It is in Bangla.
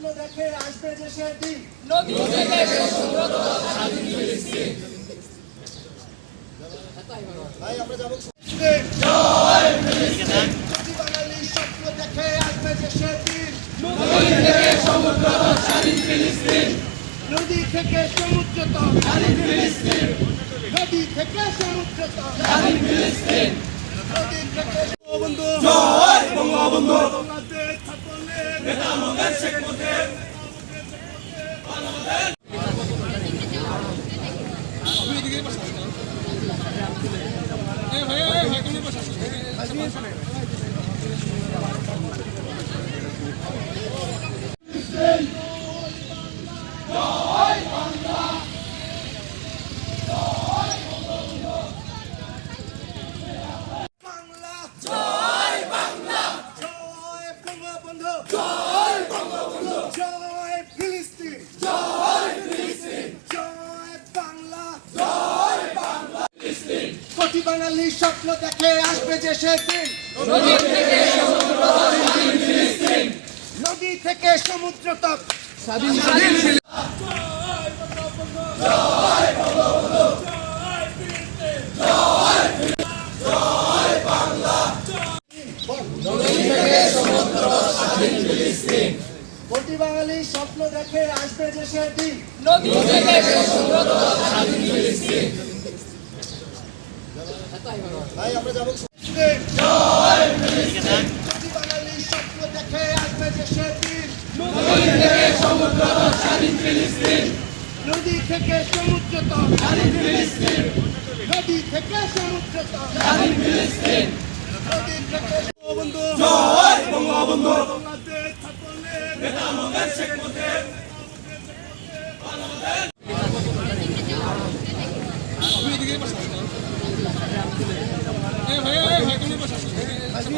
স্বপ্ন দেখে আসবে যে সেদিন ভাই আমরা যাব বাঙালি স্বপ্ন দেখে আসবে যে সেদিন নদী থেকে সমুদ্র তক নদী থেকে সমুদ্র তক নদী থেকে বঙ্গবন্ধু জয় বঙ্গবন্ধু বাংলাদেশ সকলের নেতা আমাদের শেখ মুজিব বাংলা জয় বাংলা জয় বঙ্গবন্ধু জয় বঙ্গবন্ধু জয় ফিলিস্তিন জয় ফিলিস্তিন জয় বাংলা জয় বাংলা ফিলিস্তিন কোটি বাঙালি স্বপ্ন দেখে আসবে যে সেদিন নদী থেকে সমুদ্র তক কোটি বাঙালি স্বপ্ন দেখে আসবে যে সেদিন ভাই আমরা যাব কোটি বাঙালি স্বপ্ন ভাই আমরা যাব নদী থেকে সমুদ্র নদী থেকে সমুদ্র নদী থেকে বঙ্গবন্ধু বঙ্গবন্ধু।